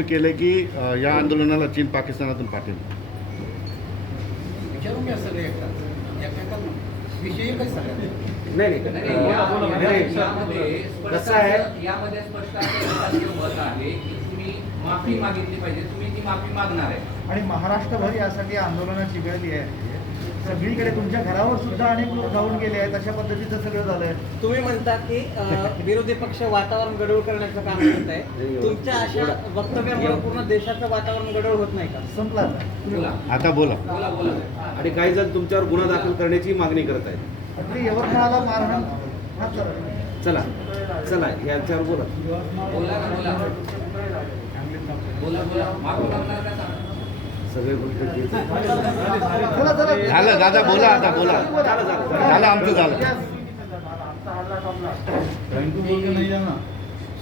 केले की या आंदोलनाला चीन पाकिस्तानातून कसं आहे? यामध्ये स्पष्ट मत आहे की तुम्ही माफी मागितली पाहिजे. तुम्ही ती माफी मागणार आहे. आणि महाराष्ट्रभर यासाठी आंदोलनं चिघळली आहे. सगळीकडे तुमच्या घरावर सुद्धा अनेक लोक जाऊन गेले आहेत अशा पद्धतीचं सगळं झालंय. तुम्ही म्हणता की अ, विरोधी पक्ष वातावरण गडबड करण्याचं काम करत आहे. तुमच्या अशा वक्तव्यामुळे पूर्ण देशाचं वातावरण गडबड होत नाही का? संपला. आता. बोला. आता बोला. बोला बोला. आणि काही जण तुमच्यावर गुन्हा दाखल करण्याची मागणी करत आहेत. आपली यवतमाळला मारहाण हा चला. चला चला यांच्यावर बोला. बोला बोला. बोला बोला. का? सगळे गोष्टी झालं दादा बोला आता बोला. झालं, झालं. झालं आमचं झालं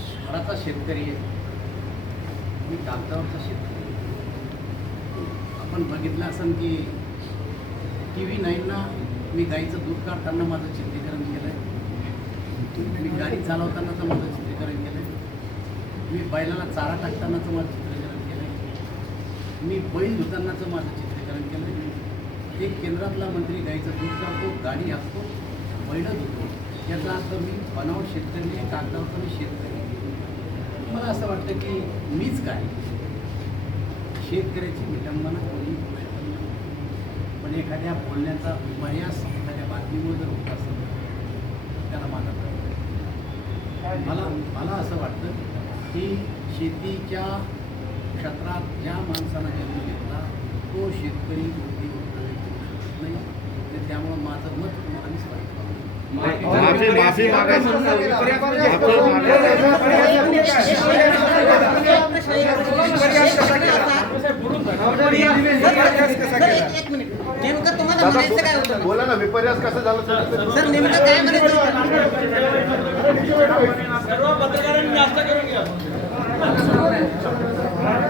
शहराचा शेतकरी आहे. मी कागदावरचा शेतकरी आहे. आपण बघितलं असेल की टी व्ही नाईनना मी गाईचं दूध काढताना माझं चित्रीकरण केलंय. मी गाडी चालवतानाचं माझं चित्रीकरण केलंय. मी बैलाला चारा टाकतानाचं माझं मी बैल धुतानाचं माझं चित्रीकरण केलंय. एक केंद्रातला मंत्री गाईचं दूध काढतो गाडी असतो बैलं धुतो. याचा अर्थ मी बनावट शेतकरी आहे कागदावरचा मी शेतकरी मला असं वाटतं की मीच काय? शेतकऱ्याची विटंबना कोणी करू शकत नाही. पण एखाद्या बोलण्याचा प्रयास एखाद्या बातमीमुळे जर होत असेल त्याला माझा प्रयत्न मला मला असं वाटतं की शेतीच्या क्षेत्रात ज्या माणसानं जन्म घेतला तो शेतकरी कोणती गोष्ट करू शकत नाही तर त्यामुळं माझं मत तुम्हाला स्पष्ट माफी माफी माफी मागायचं नेमकं तुम्हाला म्हणायचं काय होतं बोला ना विपर्यास कसं झालं सर नेमकं काय म्हणायचं होतं बोला